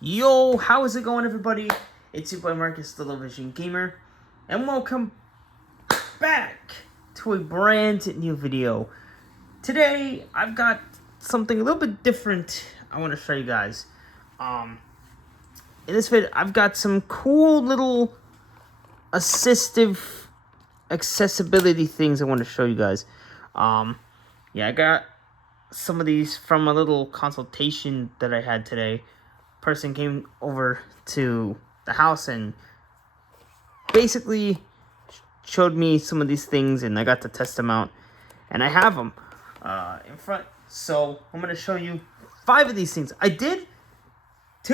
Yo, how is it going, everybody? It's your boy Marcus, the Low Vision Gamer, and welcome back to a brand new video. Today, I've got something a little bit different I want to show you guys. In this video, I've got some cool little assistive accessibility things I want to show you guys. Yeah, I got some of these from a little consultation that I had today. Person came over to the house and basically showed me some of these things, and I got to test them out, and I have them in front. So I'm going to show you 5 of these things. 2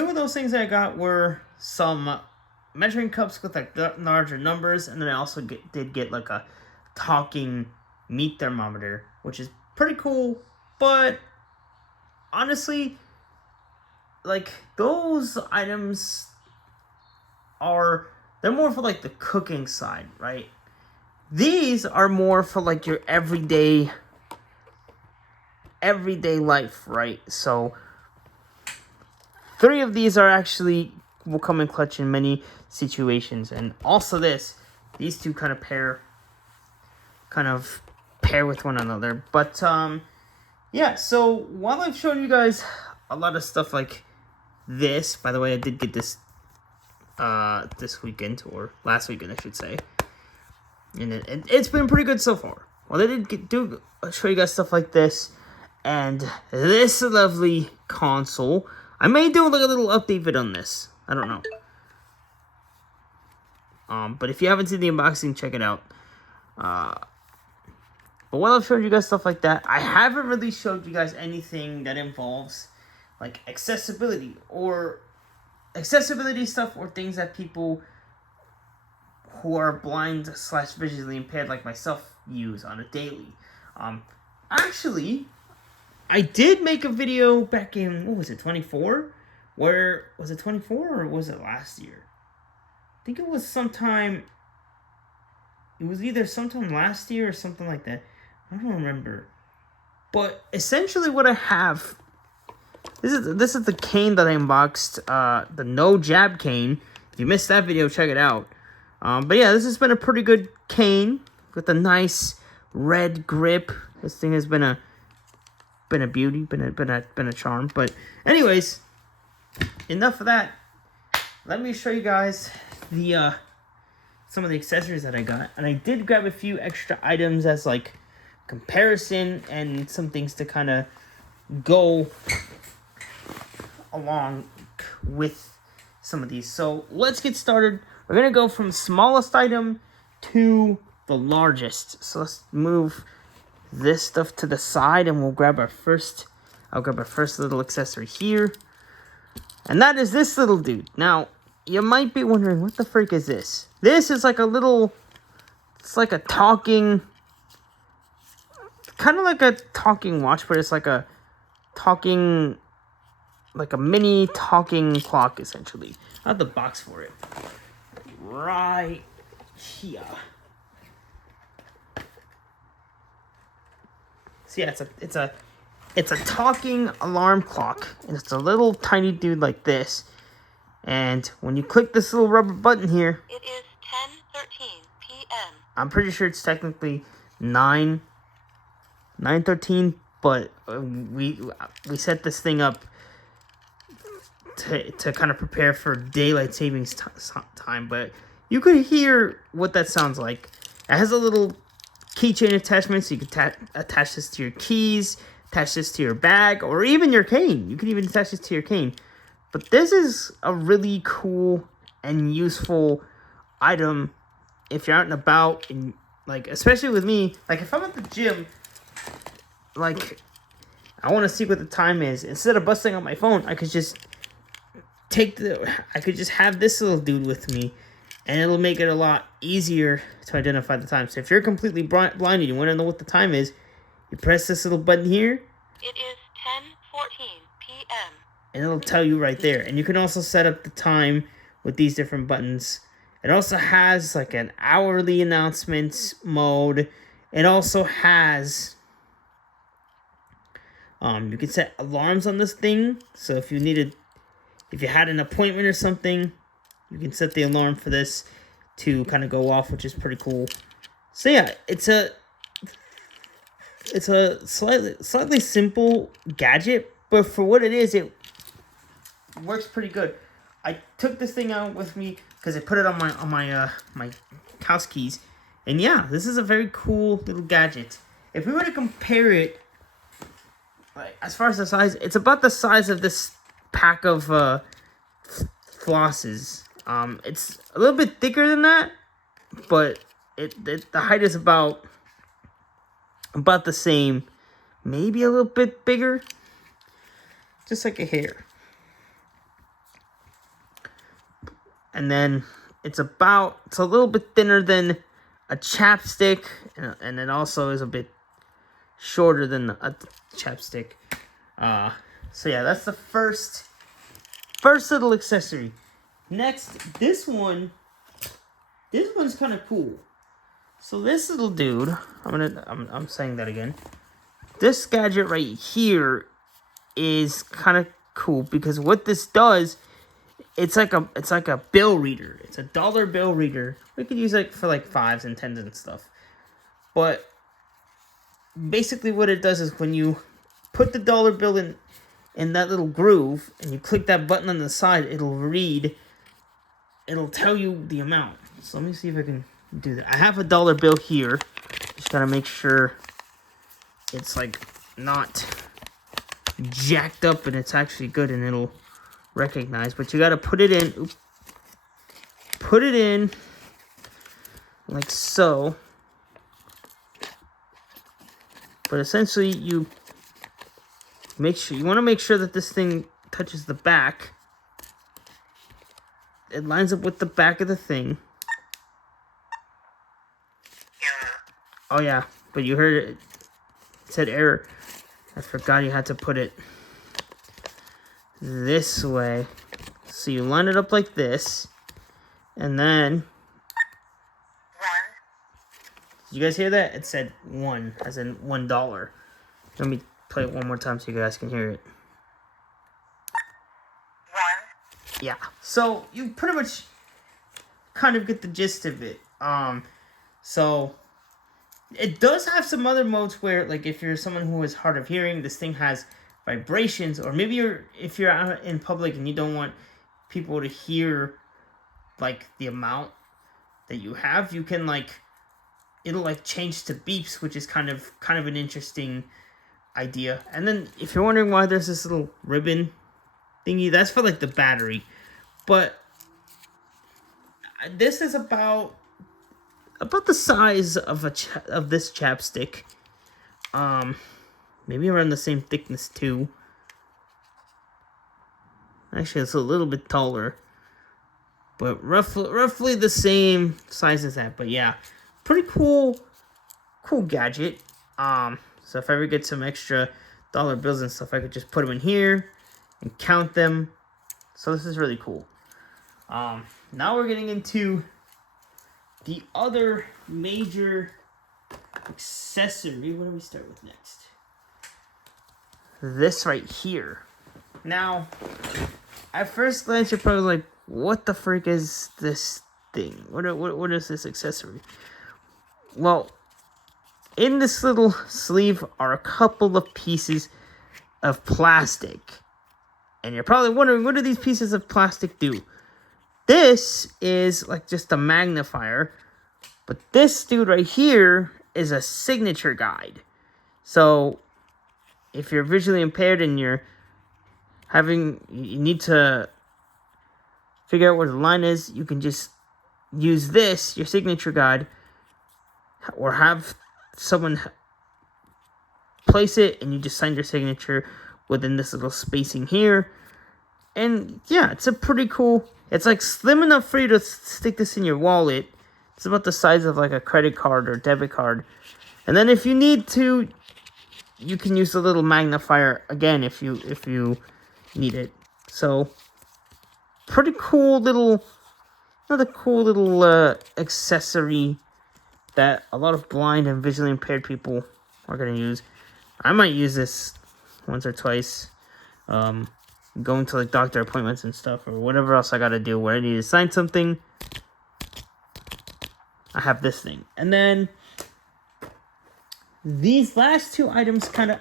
of those things that I got were some measuring cups with like larger numbers, and then I also did get like a talking meat thermometer, which is pretty cool. But honestly, like, those items they're more for like the cooking side, right? These are more for like your everyday life, right? So 3 of these will come in clutch in many situations, and also these 2 kind of pair with one another. But yeah, so while I've shown you guys a lot of stuff like this, by the way, I did get this this weekend, or last weekend I should say, and it's been pretty good so far. Well, I did show you guys stuff like this and this lovely console. I may do like a little update vid on this, I don't know. But if you haven't seen the unboxing, check it out. But while I've showed you guys stuff like that, I haven't really showed you guys anything that involves like accessibility stuff, or things that people who are blind / visually impaired like myself use on a daily. Actually, I did make a video back in, what was it, 24? Where was it, 24, or was it last year? I think it was either sometime last year or something like that. I don't remember. But essentially what I have, this is the cane that I unboxed, the no jab cane. If you missed that video, check it out. But yeah, this has been a pretty good cane with a nice red grip. This thing has been a beauty, been a charm. But anyways, enough of that. Let me show you guys some of the accessories that I got, and I did grab a few extra items as like comparison and some things to kind of go along with some of these. So let's get started. We're gonna go from smallest item to the largest. So let's move this stuff to the side, and I'll grab our first little accessory here, and that is this little dude. Now you might be wondering, what the freak is this? This is like it's like a talking, kind of like a talking watch, but it's like a mini talking clock, essentially. I have the box for it right here. So yeah, it's a talking alarm clock, and it's a little tiny dude like this. And when you click this little rubber button here, it is 10:13 p.m. I'm pretty sure it's technically 9:13, but we set this thing up to kind of prepare for daylight savings time. But you could hear what that sounds like. It has a little keychain attachment, so you can attach this to your keys, attach this to your bag, or even your cane. You can even attach this to your cane. But this is a really cool and useful item if you're out and about, and like, especially with me, like if I'm at the gym, like I want to see what the time is. Instead of busting out my phone, I could just have this little dude with me, and it'll make it a lot easier to identify the time. So if you're completely blind and you want to know what the time is, you press this little button here. It is 10:14 p.m. and it'll tell you right there. And you can also set up the time with these different buttons. It also has like an hourly announcements mode. It also has you can set alarms on this thing. So if you if you had an appointment or something, you can set the alarm for this to kind of go off, which is pretty cool. So yeah, it's a slightly simple gadget, but for what it is, it works pretty good. I took this thing out with me because I put it on my house keys, and yeah, this is a very cool little gadget. If we were to compare it, like as far as the size, it's about the size of this pack of flosses. It's a little bit thicker than that, but the height is about the same, maybe a little bit bigger, just like a hair. And then it's a little bit thinner than a chapstick, and it also is a bit shorter than a chapstick. So yeah, that's the first little accessory. Next, this one's kind of cool. So this little dude, I'm saying that again. This gadget right here is kind of cool because what this does, it's like a bill reader. It's a dollar bill reader. We could use it for like 5s and 10s and stuff. But basically what it does is when you put the dollar bill in that little groove and you click that button on the side, it'll tell you the amount. So let me see if I can do that. I have a dollar bill here. Just gotta make sure it's like not jacked up and it's actually good and it'll recognize. But you gotta put it in. Oops, put it in like so. But essentially you want to make sure that this thing touches the back. It lines up with the back of the thing. Oh yeah, but you heard it. It said error. I forgot you had to put it this way. So you line it up like this, and then did you guys hear that? It said 1, as in $1. Let me play it one more time so you guys can hear it. 1. Yeah. So you pretty much kind of get the gist of it. So it does have some other modes where, like, if you're someone who is hard of hearing, this thing has vibrations, or maybe if you're out in public and you don't want people to hear, like, the amount that you have, you can, like, it'll, like, change to beeps, which is kind of an interesting idea. And then if you're wondering why there's this little ribbon thingy, that's for, like, the battery. But this is about the size of this chapstick. Maybe around the same thickness too. Actually, it's a little bit taller, but roughly the same size as that. But yeah, pretty cool gadget. So if I ever get some extra dollar bills and stuff, I could just put them in here and count them. So this is really cool. Now we're getting into the other major accessory. What do we start with next? This right here. Now, at first glance, you're probably like, what the frick is this thing? What is this accessory? Well, in this little sleeve are a couple of pieces of plastic. And you're probably wondering, what do these pieces of plastic do? This is like just a magnifier, but this dude right here is a signature guide. So if you're visually impaired and you need to figure out where the line is, you can just use this, your signature guide, or have someone place it and you just sign your signature within this little spacing here. And yeah, it's a pretty cool. It's like slim enough for you to stick this in your wallet. It's about the size of like a credit card or debit card. And then if you need to, you can use the little magnifier again if you need it. So pretty cool little, another cool little accessory that a lot of blind and visually impaired people are gonna use. I might use this once or twice. going to like doctor appointments and stuff, or whatever else I gotta do where I need to sign something. I have this thing. And then these last two items kind of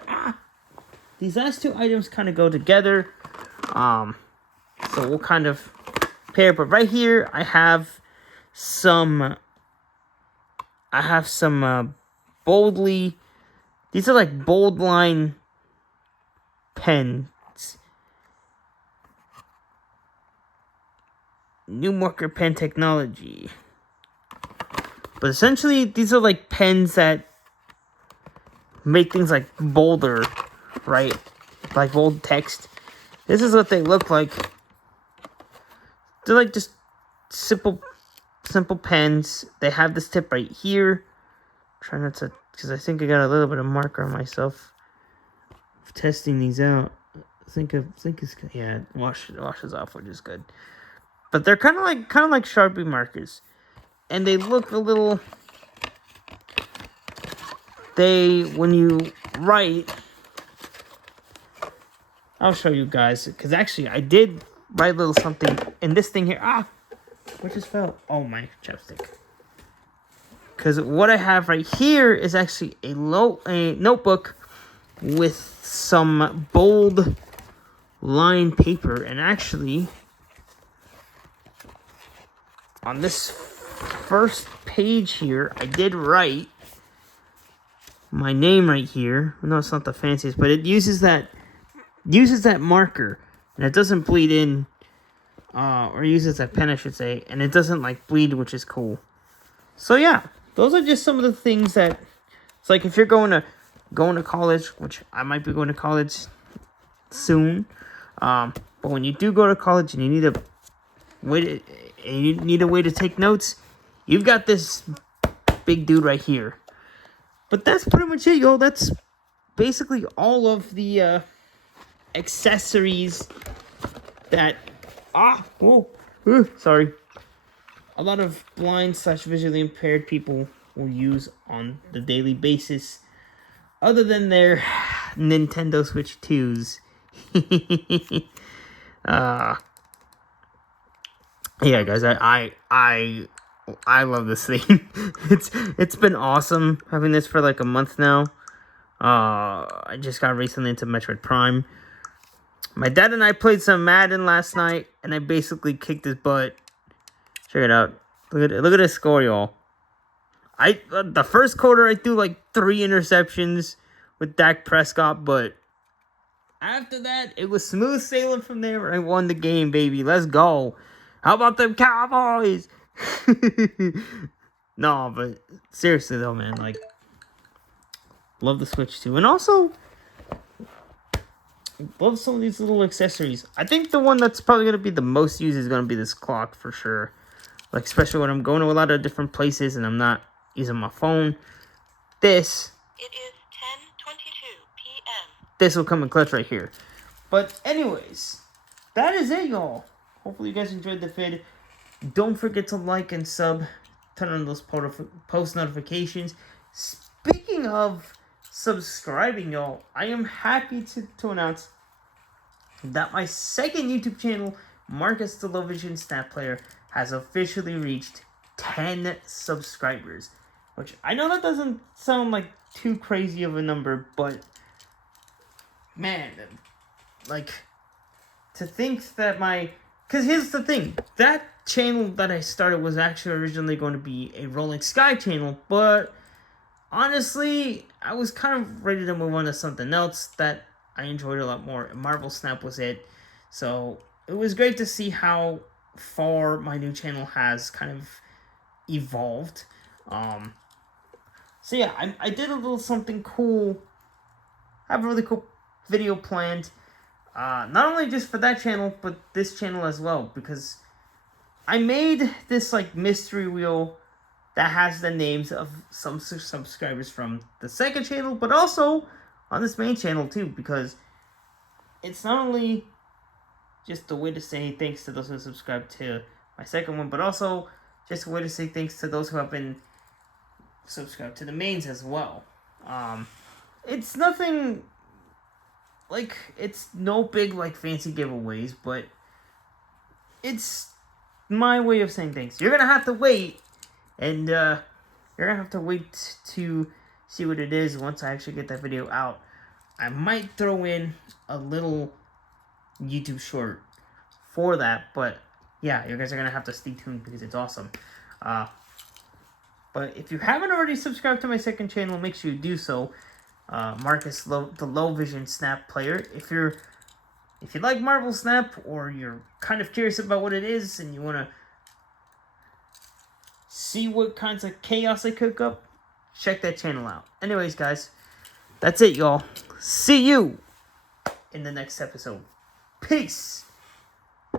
go together. So we'll kind of pair. But right here, I have some boldly. These are like bold line pens. New marker pen technology. But essentially, these are like pens that make things like bolder, right? Like bold text. This is what they look like. They're like just simple pens. They have this tip right here. Try not to, because I think I got a little bit of marker on myself. Testing these out. I think it's, yeah, it washes off, which is good. But they're kind of like Sharpie markers. And they look a little, when you write, I'll show you guys, because actually I did write a little something in this thing here. What just fell? Oh, my chapstick. Because what I have right here is actually a notebook with some bold line paper. And actually, on this first page here, I did write my name right here. I know it's not the fanciest, but it uses that marker, and it doesn't bleed in, or uses that pen, I should say, and it doesn't like bleed, which is cool. So yeah, those are just some of the things that it's like if you're going to college, which I might be going to college soon. But when you do go to college and you need a way to take notes, you've got this big dude right here. But that's pretty much it, yo. That's basically all of the accessories that sorry, a lot of blind / visually impaired people will use on the daily basis, other than their Nintendo Switch 2s. Yeah, guys, I love this thing. It's been awesome having this for like a month now. I just got recently into Metroid Prime. My dad and I played some Madden last night, and I basically kicked his butt. Check it out. Look at his score, y'all. The first quarter I threw like 3 interceptions with Dak Prescott, but after that it was smooth sailing from there. I won the game, baby. Let's go. How about them Cowboys? No, but seriously though, man, like, love the Switch too, and also love some of these little accessories. I think the one that's probably gonna be the most used is gonna be this clock for sure. Like, especially when I'm going to a lot of different places and I'm not using my phone. It is 10:22 p.m. This will come in clutch right here. But anyways, that is it, y'all. Hopefully you guys enjoyed the vid. Don't forget to like and sub. Turn on those post notifications. Speaking of subscribing, y'all, I am happy to announce that my second YouTube channel, Marcus the Low Vision Snap Player, has officially reached 10 subscribers. Which, I know that doesn't sound like too crazy of a number, but man, like, to think that because here's the thing, that channel that I started was actually originally going to be a Rolling Sky channel, but honestly, I was kind of ready to move on to something else that I enjoyed a lot more, and Marvel Snap was it. So it was great to see how far my new channel has kind of evolved. So yeah, I did a little something cool. I have a really cool video planned. Not only just for that channel, but this channel as well, because I made this like mystery wheel that has the names of some subscribers from the second channel, but also on this main channel too, because it's not only just a way to say thanks to those who subscribe to my second one, but also just a way to say thanks to those who have been subscribed to the mains as well. It's nothing like, it's no big, like, fancy giveaways, but it's my way of saying things. You're gonna have to wait, and you're gonna have to wait to see what it is once I actually get that video out. I might throw in a little YouTube short for that, but yeah, you guys are gonna have to stay tuned because it's awesome. But if you haven't already subscribed to my second channel, make sure you do so. Marcus, the Low Vision Snap player. If you like Marvel Snap, or you're kind of curious about what it is and you want to see what kinds of chaos I cook up, check that channel out. Anyways, guys, that's it, y'all. See you in the next episode. Peace.